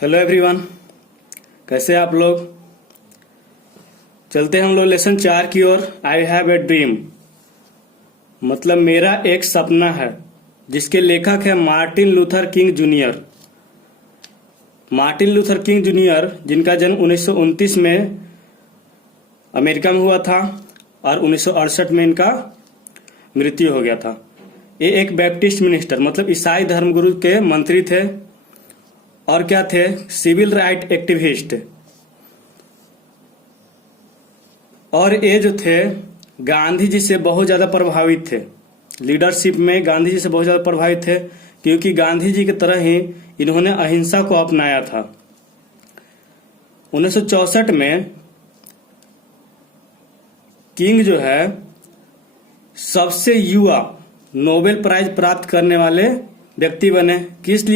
Hello everyone, कैसे आप लोग। चलते हैं हम लोग लेसन 4 की ओर। आई हैव ए ड्रीम मतलब मेरा एक सपना है, जिसके लेखक है Martin Luther king junior. Martin Luther king junior जिनका जन्म 1929 में अमेरिका में हुआ था और 1968 में इनका मृत्यु हो गया था। ये एक बैप्टिस्ट मिनिस्टर मतलब ईसाई धर्मगुरु के मंत्री थे और क्या थे, सिविल राइट एक्टिविस्ट। और ये जो थे गांधी जी से बहुत ज़्यादा प्रभावित थे, लीडरशिप में गांधी जी से बहुत ज़्यादा प्रभावित थे, क्योंकि गांधी जी की तरह ही इन्होंने अहिंसा को अपनाया था। 1964 में किंग जो है सबसे युवा नोबेल प्राइज प्राप्त करने वाले व्यक्ति बने। किस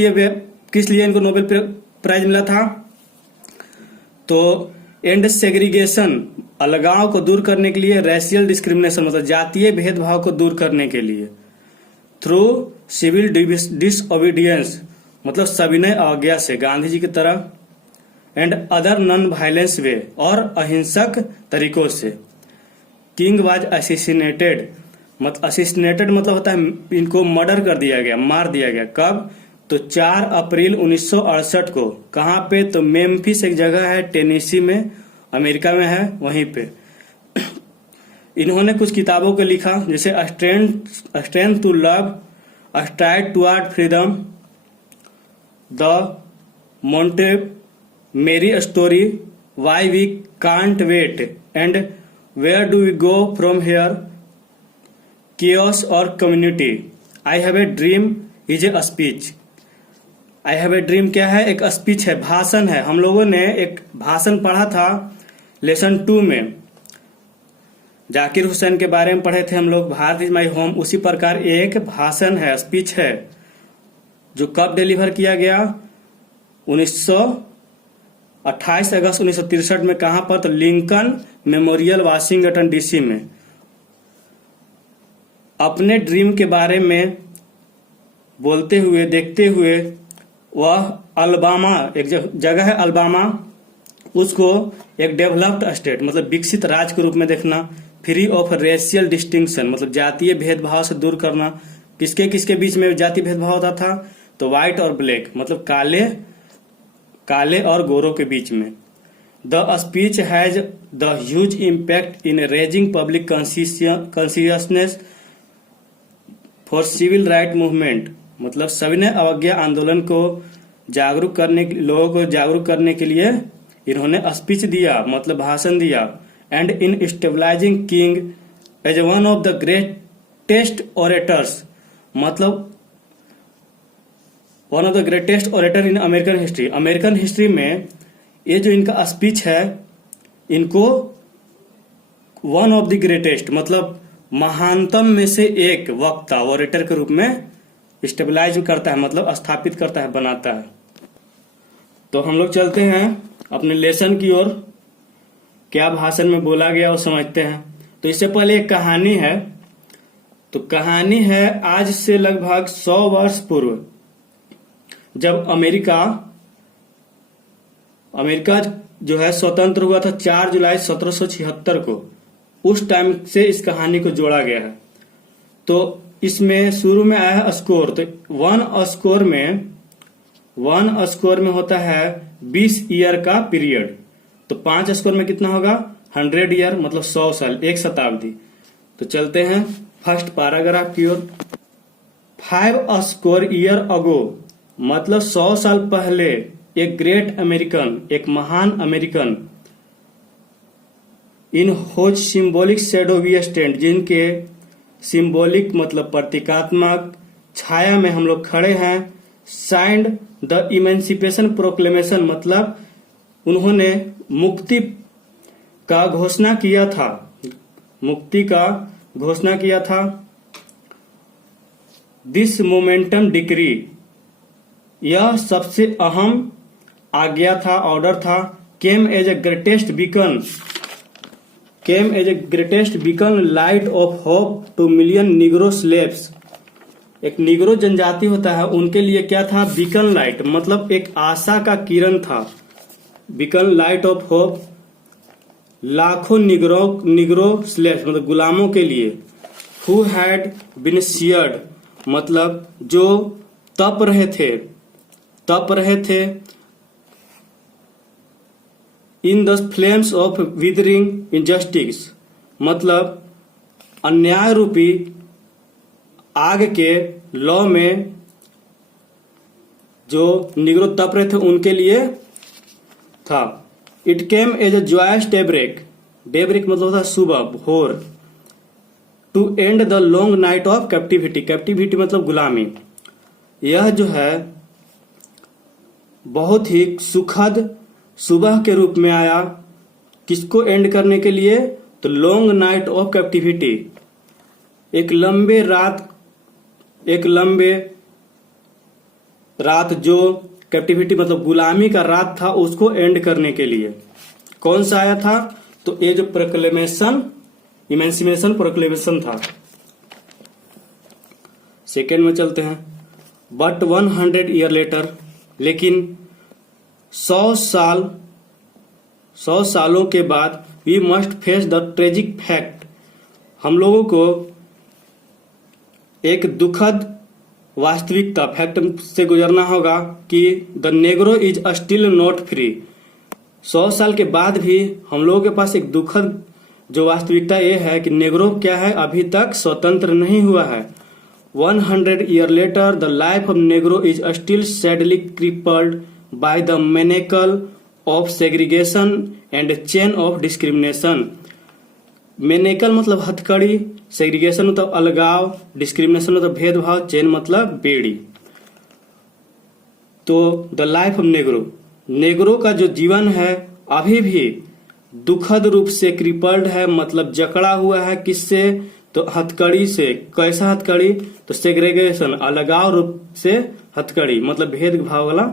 लिए इनको नोबेल प्राइज मिला था? तो एंड सेग्रीगेशन, अलगाव को दूर करने के लिए, रेशियल डिस्क्रिमिनेशन मतलब जातीय भेदभाव को दूर करने के लिए, थ्रू सिविल डिसओबीडियंस मतलब सविनय अवज्ञा से गांधी जी की तरह, एंड अदर नॉन वायलेंस वे और अहिंसक तरीकों से। किंग वाज असिसिनेटेड मतलब होता है इनको मर्डर कर दिया गया, मार दिया गया। कब? तो 4 अप्रैल 1968 को। कहाँ पे? तो मेम्फिस एक जगह है टेनेसी में, अमेरिका में है, वहीं पे। इन्होंने कुछ किताबों को लिखा, जैसे strength to love, stride toward freedom, the Montgomery story, why we can't wait, and where do we go from here, chaos और community. I have a dream is a speech. I have a dream क्या है? एक speech है, भाषण है। हम लोगों ने एक भाषण पढ़ा था लेसन 2 में, जाकिर हुसैन के बारे में पढ़े थे हम लोग, भारत इज माई होम। उसी प्रकार एक भाषण है, स्पीच है, जो कब डिलीवर किया गया? 28 अगस्त 1963 में। कहां पर? तो लिंकन मेमोरियल, वाशिंगटन डीसी में। अपने ड्रीम के बारे में बोलते हुए, देखते हुए, वह अल्बामा, एक जगह है अल्बामा, उसको एक डेवलप्ड स्टेट मतलब विकसित राज्य के रूप में देखना, फ्री ऑफ रेशियल डिस्टिंक्शन मतलब जातीय भेदभाव से दूर करना। किसके किसके बीच में जातीय भेदभाव होता था? तो व्हाइट और ब्लैक मतलब काले और गोरों के बीच में। The speech has the huge impact in raising public consciousness for civil right movement मतलब सविनय अवज्ञा आंदोलन को जागरूक करने, लोगों को जागरूक करने के लिए इन्होंने स्पीच दिया मतलब भाषण दिया। And in stabilising king as one of the greatest orators मतलब one of the greatest orator in American history. American history में ये जो इनका स्पीच है, इनको वन ऑफ द ग्रेटेस्ट मतलब महानतम में से एक वक्ता, ओरेटर के रूप में स्टेबलाइज करता है मतलब स्थापित करता है, बनाता है। तो हम लोग चलते हैं अपने लेसन की ओर। क्या भाषण में बोला गया वो समझते हैं। तो इससे पहले एक कहानी है। तो कहानी है आज से लगभग 100 वर्ष पूर्व, जब अमेरिका जो है स्वतंत्र हुआ था 4 जुलाई 1776 को। उस टाइम से इस कहानी को जोड़ा गया है। तो इसमें शुरू में आया है स्कोर। तो वन स्कोर में होता है 20 ईयर का पीरियड। तो 5 स्कोर में कितना होगा? 100 ईयर मतलब 100 साल, 1 शताब्दी। तो चलते हैं फर्स्ट पैराग्राफ की ओर। 5 स्कोर ईयर अगो मतलब 100 साल पहले एक ग्रेट अमेरिकन, एक महान American, in whose symbolic shadow we stand जिनके सिंबॉलिक मतलब प्रतीकात्मक छाया में हम लोग खड़े हैं। साइंड द इमेंसिपेशन प्रोक्लेमेशन मतलब उन्होंने मुक्ति का घोषणा किया था, मुक्ति का घोषणा किया था। दिस मोमेंटम डिक्री यह सबसे अहम आज्ञा था, ऑर्डर था। Came as a greatest beacon light of hope to million Negro slaves एक निग्रो जनजाति होता है, उनके लिए क्या था, बीकन लाइट, मतलब एक आशा का किरण था, बीकन लाइट ऑफ होप। लाखों निग्रो स्लेव्स मतलब गुलामों के लिए, हु हैड बीन सीयर्ड मतलब जो तप रहे थे in the flames of withering injustice, मतलब अन्याय रूपी आग के लौ में जो निग्रो तप रहे थे उनके लिए था। It came as a joyous daybreak मतलब होता सुबह, भोर, to end the long night of captivity मतलब गुलामी। यह जो है बहुत ही सुखद सुबह के रूप में आया, किसको एंड करने के लिए, तो लॉन्ग नाइट ऑफ कैप्टिविटी, एक लंबे रात जो कैप्टिविटी मतलब गुलामी का रात था उसको एंड करने के लिए। कौन सा आया था, तो ये जो इमेंसिमेशन प्रोक्लेमेशन था। सेकेंड में चलते हैं। बट 100 ईयर लेटर, लेकिन 100 सालों के बाद, we must face the tragic fact, हम लोगों को एक दुखद वास्तविकता फैक्ट से गुजरना होगा कि the Negro is still not free. 100 साल के बाद भी हम लोगों के पास एक दुखद जो वास्तविकता ये है कि नेग्रो क्या है, अभी तक स्वतंत्र नहीं हुआ है। 100 year later the life of Negro is still sadly crippled by the manacle of segregation and chain of discrimination. Manacle मतलब हथकड़ी, सेग्रीगेशन मतलब अलगाव, डिस्क्रिमिनेशन मतलब भेदभाव, चेन मतलब बेड़ी। तो द लाइफ ऑफ नेग्रो का जो जीवन है अभी भी दुखद रूप से क्रिपल्ड है, मतलब जकड़ा हुआ है, किससे, तो हथकड़ी से। कैसा हथकड़ी, तो सेग्रीगेशन अलगाव रूप से हथकड़ी मतलब भेदभाव वाला,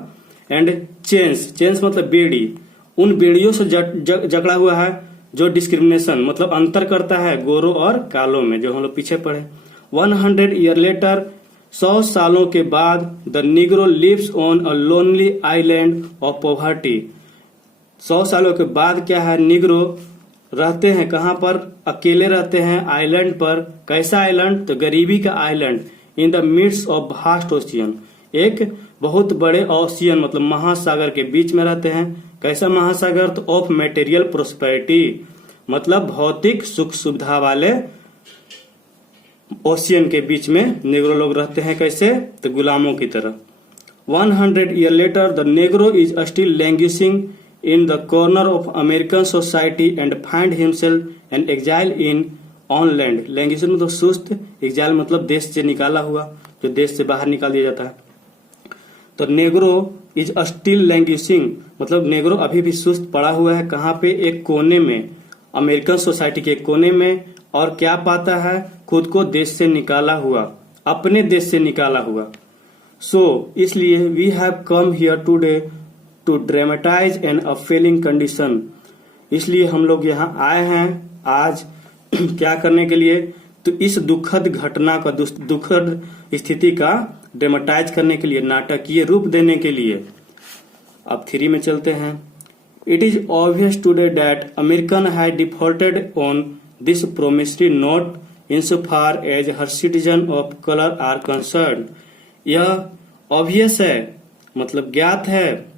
एंड चेन्स मतलब बेड़ी, उन बेड़ियों से जकड़ा हुआ है जो डिस्क्रिमिनेशन मतलब अंतर करता है गोरों और कालों में, जो हम लोग पीछे पढ़े। 100 ईयर लेटर 100 सालों के बाद the Negro lives on a lonely island of poverty. 100 सालों के बाद क्या है, निग्रो रहते हैं कहाँ पर, अकेले रहते हैं आइलैंड पर। कैसा आइलैंड, तो गरीबी का island, in the midst of vast ocean, एक बहुत बड़े ओशियन मतलब महासागर के बीच में रहते हैं। कैसा महासागर, तो ऑफ मेटेरियल प्रोस्पेरिटी मतलब भौतिक सुख सुविधा वाले ओशियन के बीच में नेग्रो लोग रहते हैं। कैसे, तो गुलामों की तरह। 100 year later the Negro is still languishing in the corner of American society and find himself an exile in on land। Language मतलब सुस्त, एग्जाइल मतलब देश से निकाला हुआ, जो देश से बाहर निकाल दिया जाता है। तो नेग्रो इज स्टिल लैंग्विशिंग मतलब नेग्रो अभी भी सुस्त पड़ा हुआ है, कहाँ पे, एक कोने में, अमेरिकन सोसाइटी के कोने में। और क्या पाता है, खुद को देश से निकाला हुआ, अपने देश से निकाला हुआ। इसलिए we have come here today to dramatise an appalling condition, इसलिए हम लोग यहाँ आए हैं आज क्या करने के लिए, तो इस दुखद घटना का, दुखद स्थिति का ड्रामेटाइज करने के लिए, नाटकीय रूप देने के लिए। अब 3 में चलते हैं। It is obvious today that American has defaulted on this promissory note in so far as her citizen of colour are concern. यह ऑब्वियस है मतलब ज्ञात है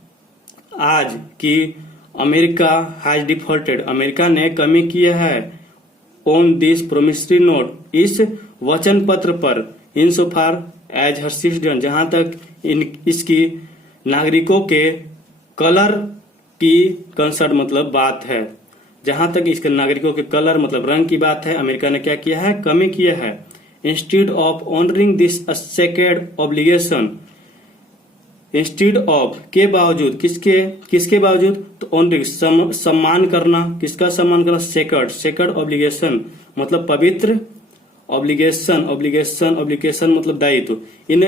आज कि अमेरिका हैज डिफॉल्टेड, अमेरिका ने कमी किया है, ऑन दिस प्रोमिसरी नोट, इस वचन पत्र पर, इन so far as her citizen, जहां तक इसकी नागरिकों के कलर की कंसर्न मतलब बात है, जहां तक इसके नागरिकों के कलर मतलब रंग की बात है, अमेरिका ने क्या किया है, कमी किया है। Instead of honouring this sacred obligation, instead of के बावजूद, किसके बावजूद, तो ऑनरिंग सम्मान करना, किसका सम्मान करना, सेक्रेड ऑब्लिगेशन मतलब पवित्र, ऑब्लिगेशन मतलब दायित्व, इन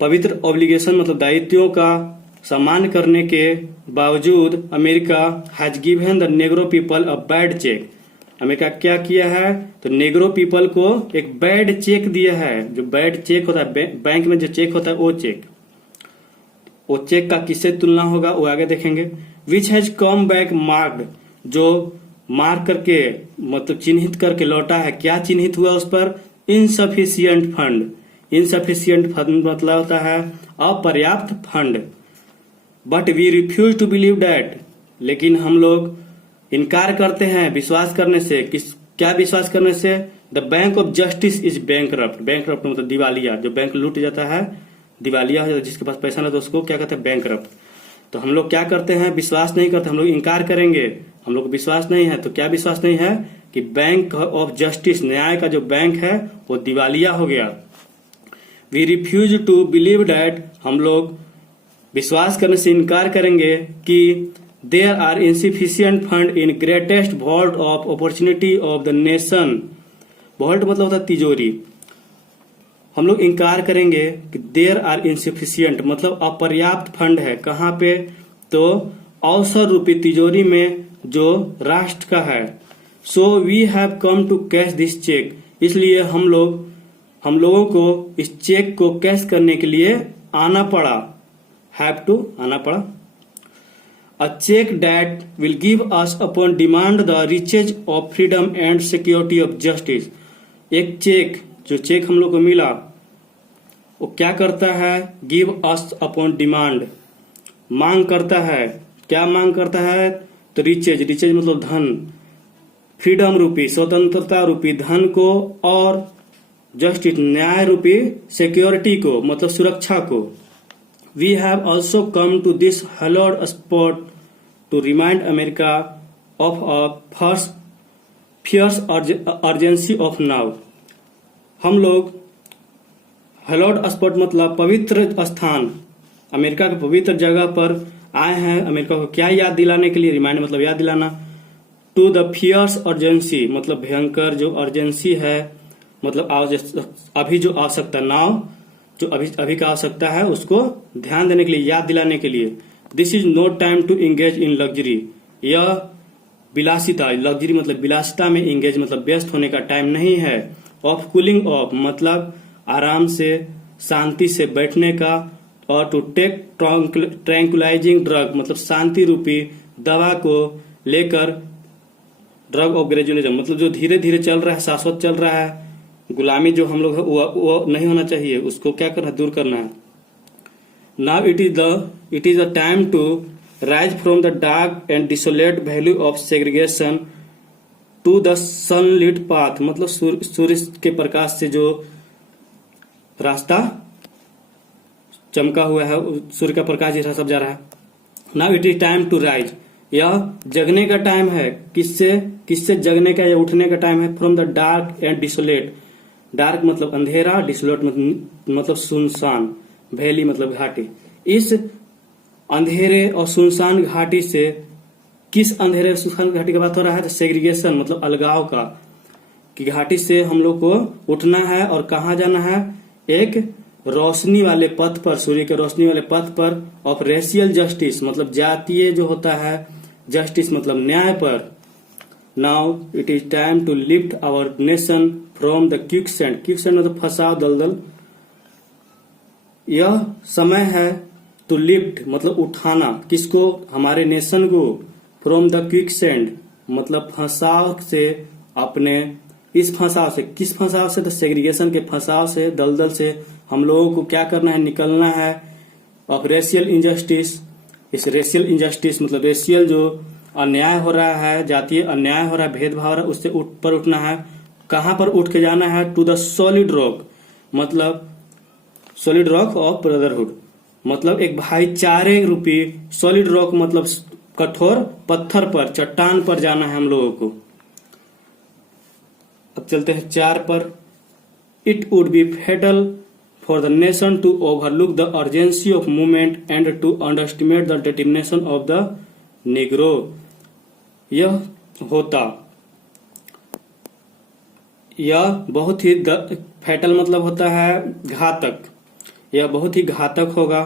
पवित्र ऑब्लिगेशन मतलब दायित्वों का सम्मान करने के बावजूद America has given the Negro people a bad cheque, America क्या किया है, तो नेग्रो पीपल को एक बैड चेक दिया है। जो बैड चेक होता है, बैंक में जो चेक होता है, वो चेक का किससे तुलना होगा वो आगे देखेंगे। Which has come back marked, जो मार्क करके मतलब चिन्हित करके लौटा है, क्या चिन्हित हुआ उस पर, इनसफिशियंट फंड। इनसफिशियंट फंड मतलब होता है अपर्याप्त fund. But we refuse to believe that, लेकिन हम लोग इनकार करते हैं विश्वास करने से। क्या विश्वास करने से, the bank of justice is bankrupt. Bankrupt मतलब दिवालिया, जो बैंक लूट जाता है, दिवालिया हो जाता है, जिसके पास पैसा नहीं तो उसको क्या कहते हैं, बैंकरप्ट। तो हम लोग क्या करते हैं, विश्वास नहीं करते, हम लोग इनकार करेंगे। हम लोग को विश्वास नहीं है, तो क्या विश्वास नहीं है कि बैंक ऑफ जस्टिस, न्याय का जो बैंक है, वो दिवालिया हो गया। We refuse to believe that, हम लोग विश्वास करने से इनकार करेंगे कि there are insufficient fund in greatest vault of opportunity of the nation. Vault मतलब होता है तिजोरी। हम लोग इनकार करेंगे कि देयर आर इनसिफिशियंट मतलब अपर्याप्त फंड है। कहाँ पे, तो अवसर रूपी तिजोरी में जो राष्ट्र का है। So we have come to cash this cheque, इसलिए हम लोगों को इस चेक को कैश करने के लिए आना पड़ा। हैव टू, आना पड़ा। A check that will give us upon demand the riches of freedom and security of justice। एक चेक, जो चेक हम लोग को मिला, वो क्या करता है, गिव अस अपॉन डिमांड, मांग करता है। क्या मांग करता है, तो रिचेज, रिचेज मतलब धन, फ्रीडम रूपी स्वतंत्रता रूपी धन को, और जस्टिस न्याय रूपी सिक्योरिटी को मतलब सुरक्षा को। We have also come to this hallowed spot to remind America of a fierce urgency of now. हम लोग हैलोड स्पॉट मतलब पवित्र स्थान, अमेरिका के पवित्र जगह पर आए हैं अमेरिका को क्या याद दिलाने के लिए, रिमाइंड मतलब याद दिलाना। टू द फियर्स अर्जेंसी मतलब भयंकर जो अर्जेंसी है, मतलब अभी जो आवश्यकता, नाउ जो अभी का आवश्यकता है, उसको ध्यान देने के लिए, याद दिलाने के लिए। This is no time to engage in luxury, यह विलासिता, लग्जरी मतलब विलासिता में, इंगेज मतलब व्यस्त होने का टाइम नहीं है। ऑफ कूलिंग ऑफ मतलब आराम से शांति से बैठने का, और टू टेक ट्रैंकुलाइजिंग ड्रग मतलब शांति रूपी दवा को लेकर, ड्रग ऑफ ग्रेजुअलिज्म मतलब जो धीरे धीरे चल रहा है, शाश्वत चल रहा है, गुलामी जो हम लोग वो नहीं होना चाहिए, उसको क्या करना है, दूर करना है। Now it is the time to rise from the dark and desolate valley of segregation to the sunlit path मतलब सूर्य के प्रकाश से जो रास्ता चमका हुआ है, सूर्य का प्रकाश जैसा सब जा रहा है। Now it is time to rise, यह जगने का टाइम है। किससे जगने का या उठने का टाइम है, from the dark and desolate. Dark मतलब अंधेरा, डिसोलेट मतलब सुनसान, वैली मतलब घाटी। इस अंधेरे और सुनसान घाटी से, किस अंधेरे और सुनसान घाटी की बात हो रहा है, तो सेग्रीगेशन मतलब अलगाव का, कि घाटी से हम लोग को उठना है और कहाँ जाना है, एक रोशनी वाले पथ पर, सूर्य के रोशनी वाले पथ पर, ऑफ रेशियल जस्टिस मतलब जातीय जो होता है, जस्टिस मतलब न्याय पर। Now it is time to lift our nation from the quicksand, quicksand मतलब फंसाव, दलदल। यह समय है टू लिफ्ट मतलब उठाना, किसको, हमारे नेशन को, फ्रॉम द क्विकसैंड मतलब फंसाव से, अपने इस फंसाव से, किस फंसाव से, तो सेग्रीगेशन के फंसाव से, दलदल से हम लोगों को क्या करना है, निकलना है। ऑफ रेशियल इंजस्टिस, इस रेशियल इंजस्टिस मतलब रेशियल जो अन्याय हो रहा है, जातीय अन्याय हो रहा है, भेदभाव हो रहा है, उससे पर उठना है। कहां पर उठ के जाना है, टू द सॉलिड रॉक मतलब सॉलिड रॉक ऑफ ब्रदरहुड मतलब एक भाईचारे रूपी, सॉलिड रॉक मतलब कठोर पत्थर पर, चट्टान पर जाना है हम लोगों को। अब चलते हैं 4 पर। It would be fatal for the nation to overlook the urgency of movement and to underestimate the determination of the Negro. यह बहुत ही फैटल मतलब होता है घातक, यह बहुत ही घातक होगा।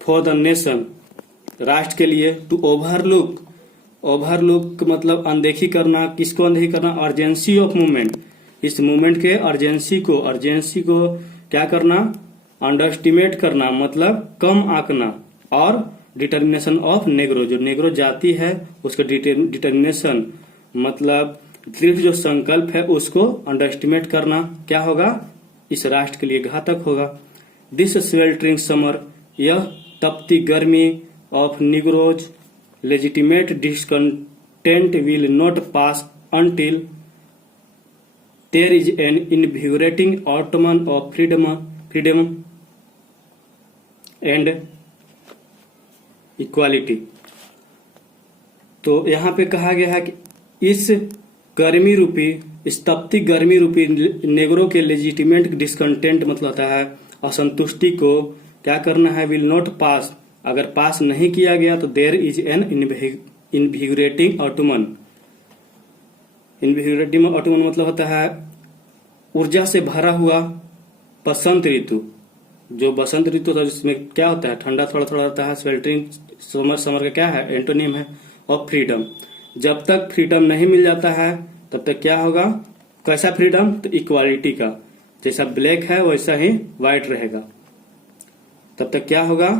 फॉर द नेशन राष्ट्र के लिए, टू ओवरलुक ओवरलुक मतलब अनदेखी करना। किसको अनदेखी करना? Urgency of movement. इस मूवमेंट के अर्जेंसी को क्या करना? अंडर एस्टिमेट करना मतलब कम आंकना। और डिटर्मिनेशन ऑफ नेग्रो, जो नेग्रो जाति है उसका डिटर्मिनेशन मतलब दृढ़ जो संकल्प है उसको अंडर एस्टिमेट करना क्या होगा? इस राष्ट्र के लिए घातक होगा। दिस स्वेल्टरिंग समर, यह तपती गर्मी of Negroes legitimate discontent will not pass until there is an invigorating autumn of freedom and equality। तो यहाँ पे कहा गया है कि इस गर्मी रूपी, इस तपती गर्मी रूपी नेग्रो के लेजिटिमेट डिसकंटेंट मतलब होता है असंतुष्टि को क्या करना है? विल नॉट पास, अगर पास नहीं किया गया तो there is an invigorating autumn. Invigorating autumn मतलब होता है ऊर्जा से भरा हुआ बसंत ऋतु। जो बसंत ऋतु था जिसमें क्या होता है? ठंडा थोड़ा थोड़ा रहता है। स्वेल्टरिंग समर का क्या है? एंटोनिम है ऑफ फ्रीडम। जब तक फ्रीडम नहीं मिल जाता है तब तक क्या होगा? कैसा फ्रीडम? तो इक्वालिटी का, जैसा ब्लैक है वैसा ही व्हाइट रहेगा। तब तक क्या होगा?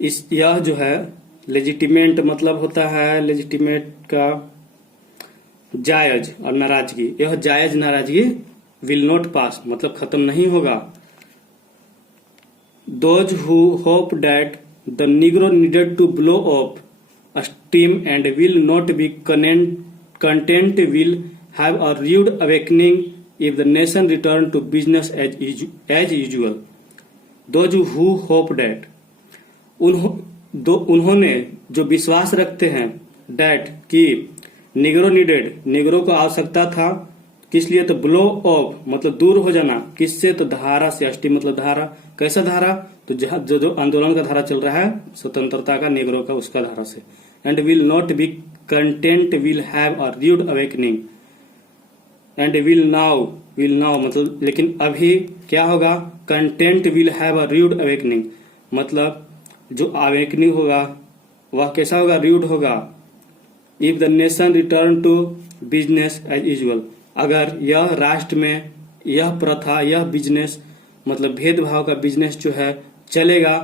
यह जो है लेजिटिमेट मतलब होता है लेजिटिमेट का जायज और नाराजगी। यह जायज नाराजगी विल नॉट पास मतलब खत्म नहीं होगा। Those who hope that the Negro needed to blow off steam and will not be content will have a rude awakening if the nation return to business as usual। Those who hope that, उन्होंने जो विश्वास रखते हैं that कि Negro needed, Negro को आवश्यकता था किस लिए? तो ब्लो ऑफ मतलब दूर हो जाना। किससे? तो धारा से। स्टीम मतलब धारा। कैसा धारा? तो जो आंदोलन का धारा चल रहा है स्वतंत्रता का, निग्रो का, उसका धारा से। And will not be content will have a rude awakening and will now मतलब लेकिन अभी क्या होगा? Content will have a rude awakening मतलब जो अवेकनिंग होगा वह कैसा होगा? रूड होगा। If the nation return to business as usual, अगर यह राष्ट्र में यह प्रथा, यह बिजनेस मतलब भेदभाव का बिजनेस जो है चलेगा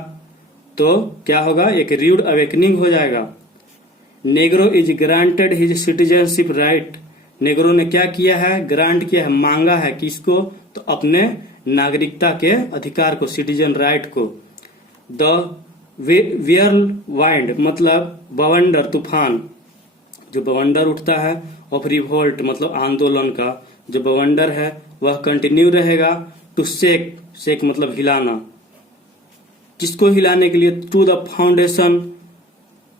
तो क्या होगा? एक रूड अवेकनिंग हो जाएगा। Negro is granted his citizenship right, Negro ने क्या किया है? ग्रांट किया है, मांगा है। किसको? तो अपने नागरिकता के अधिकार को, सिटीजन राइट को। द वाइंड मतलब बवंडर, तूफान, जो बवंडर उठता है ऑफ रिवोल्ट मतलब आंदोलन का जो बवंडर है वह कंटिन्यू रहेगा। टू शेक मतलब हिलाना। किसको हिलाने के लिए? To the foundation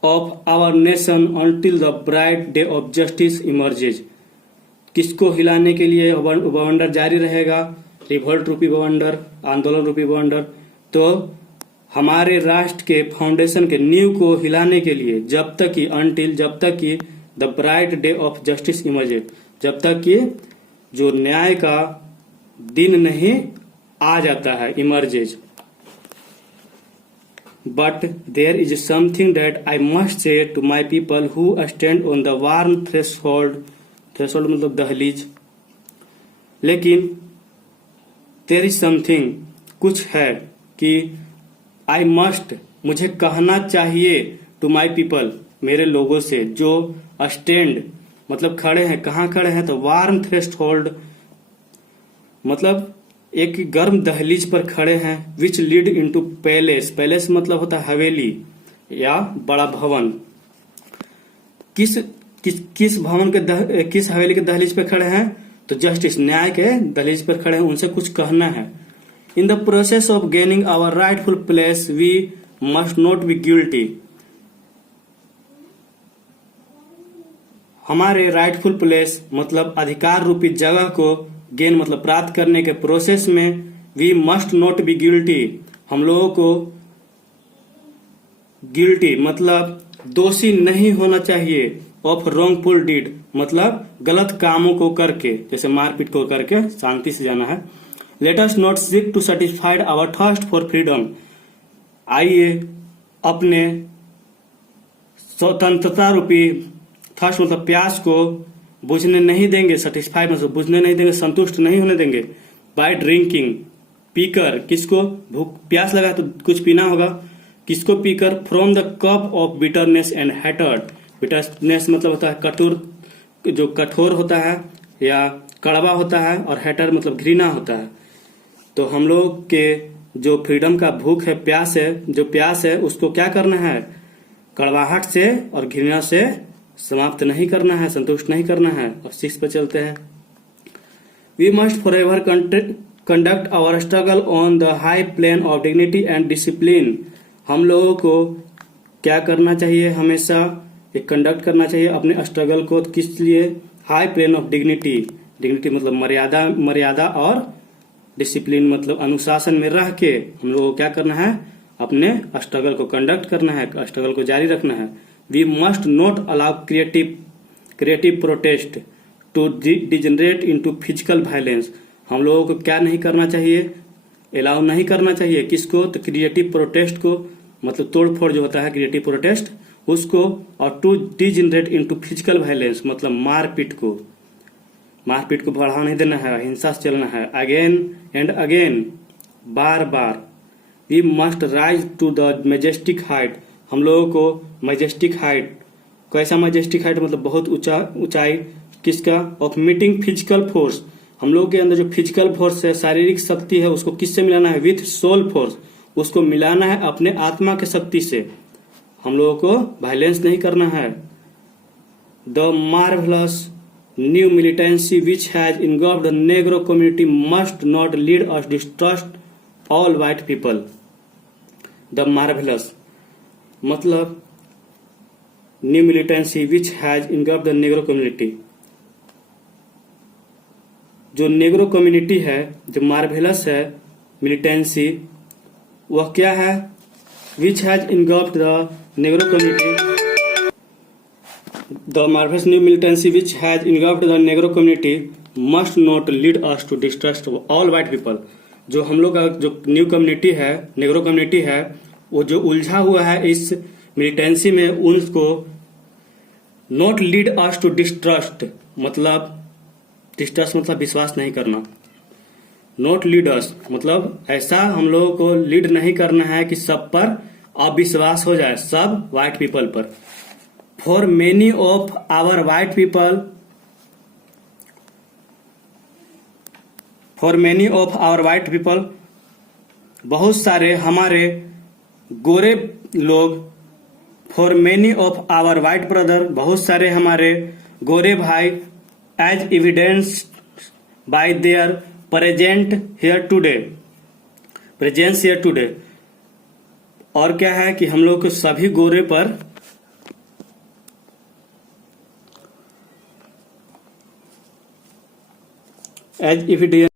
of our nation until the bright day of justice emerges. किसको हिलाने के लिए बवंडर जारी रहेगा? रिवोल्ट रूपी बवंडर, आंदोलन रूपी बवंडर। तो हमारे राष्ट्र के फाउंडेशन के नींव को हिलाने के लिए जब तक कि the bright day of justice emerges, जब तक कि जो न्याय का दिन नहीं आ जाता है, emerges. But there is something that I must say to my people who stand on the warm threshold मतलब दहलीज। लेकिन देयर इज समथिंग, कुछ है कि आई मस्ट मुझे कहना चाहिए टू माई पीपल मेरे लोगों से, जो स्टैंड मतलब खड़े हैं। कहाँ खड़े हैं? तो वार्म थ्रेशोल्ड मतलब एक गर्म दहलीज पर खड़े हैं। Which lead into palace, palace मतलब होता है हवेली या बड़ा भवन। किस भवन के किस हवेली के दहलीज पे खड़े हैं? तो जस्टिस, न्याय के दहलीज पर खड़े हैं। उनसे कुछ कहना है। In the process of gaining our rightful place we must not be guilty. हमारे राइटफुल प्लेस मतलब अधिकार रूपी जगह को गेन मतलब प्राप्त करने के प्रोसेस में we must not be guilty, हम लोगों को गिल्टी मतलब दोषी नहीं होना चाहिए। ऑफ रॉन्गफुल डीड मतलब गलत कामों को करके, जैसे मारपीट को करके शांति से जाना है। Let us not seek to satisfied our thirst for freedom, आइए अपने स्वतंत्रता रूपी थर्स्ट मतलब प्यास को बुझने नहीं देंगे, सेटिस्फाई मतलब बुझने नहीं देंगे, संतुष्ट नहीं होने देंगे। बाय ड्रिंकिंग पीकर, किसको भूख प्यास लगा तो कुछ पीना होगा, किसको पीकर, from the cup of bitterness and hatred. Bitterness मतलब होता है कटुर, जो कठोर होता है या कड़वा होता है, और हैटर मतलब घृणा होता है। तो हम लोग के जो फ्रीडम का भूख है, प्यास है, जो प्यास है उसको क्या करना है, कड़वाहट से और घृणा से समाप्त नहीं करना है, संतुष्ट नहीं करना है। और 6 पे चलते हैं। We must for ever conduct our struggle on the high plane of dignity and discipline. हम लोगों को क्या करना चाहिए, हमेशा एक कंडक्ट करना चाहिए अपने स्ट्रगल को, किस लिए, high plane of dignity, dignity मतलब मर्यादा और डिसिप्लिन मतलब अनुशासन में रह के हम लोगों को क्या करना है, अपने स्ट्रगल को कंडक्ट करना है, स्ट्रगल को जारी रखना है। We must not allow creative protest to degenerate into physical violence. हम लोगों को क्या नहीं करना चाहिए, अलाउ नहीं करना चाहिए, किसको, तो क्रिएटिव प्रोटेस्ट को, मतलब तोड़फोड़ जो होता है क्रिएटिव प्रोटेस्ट उसको, और to degenerate into physical violence मतलब मारपीट को बढ़ावा नहीं देना है, हिंसा से चलना है। अगेन एंड अगेन, बार बार। We must rise to the majestic height. हम लोगों को मेजेस्टिक हाइट, कैसा मेजेस्टिक हाइट मतलब बहुत ऊंचाई, किसका, ऑफ मीटिंग फिजिकल फोर्स। हम लोग के अंदर जो फिजिकल फोर्स है, शारीरिक शक्ति है, उसको किससे मिलाना है, विथ सोल फोर्स, उसको मिलाना है अपने आत्मा के शक्ति से। हम लोगों को वायलेंस नहीं करना है। The marvellous new militancy which has engulfed the Negro community must not lead us to distrust all white people. The marvelous मतलब new militancy which has engulfed the Negro community, जो नेग्रो कम्युनिटी है, जो marvellous है militancy, वह क्या है, which has engulfed the Negro community, the marvelous new militancy which has engulfed the Negro community must not lead us to distrust all white people. जो हम लोग का जो न्यू कम्युनिटी है, नेग्रो कम्युनिटी है, वो जो उलझा हुआ है इस मिलिटेंसी में, उनको not lead us to distrust मतलब डिस्ट्रस्ट मतलब विश्वास नहीं करना, नॉट लीड अस मतलब ऐसा हम लोगों को लीड नहीं करना है कि सब पर अविश्वास हो जाए, सब व्हाइट पीपल पर। For many of our white people, for many of our white people, बहुत सारे हमारे गोरे लोग, for many of our white brother, बहुत सारे हमारे गोरे भाई, as evidence by their present here today, presence here today. और क्या है कि हम लोग को सभी गोरे पर एज एविडेंस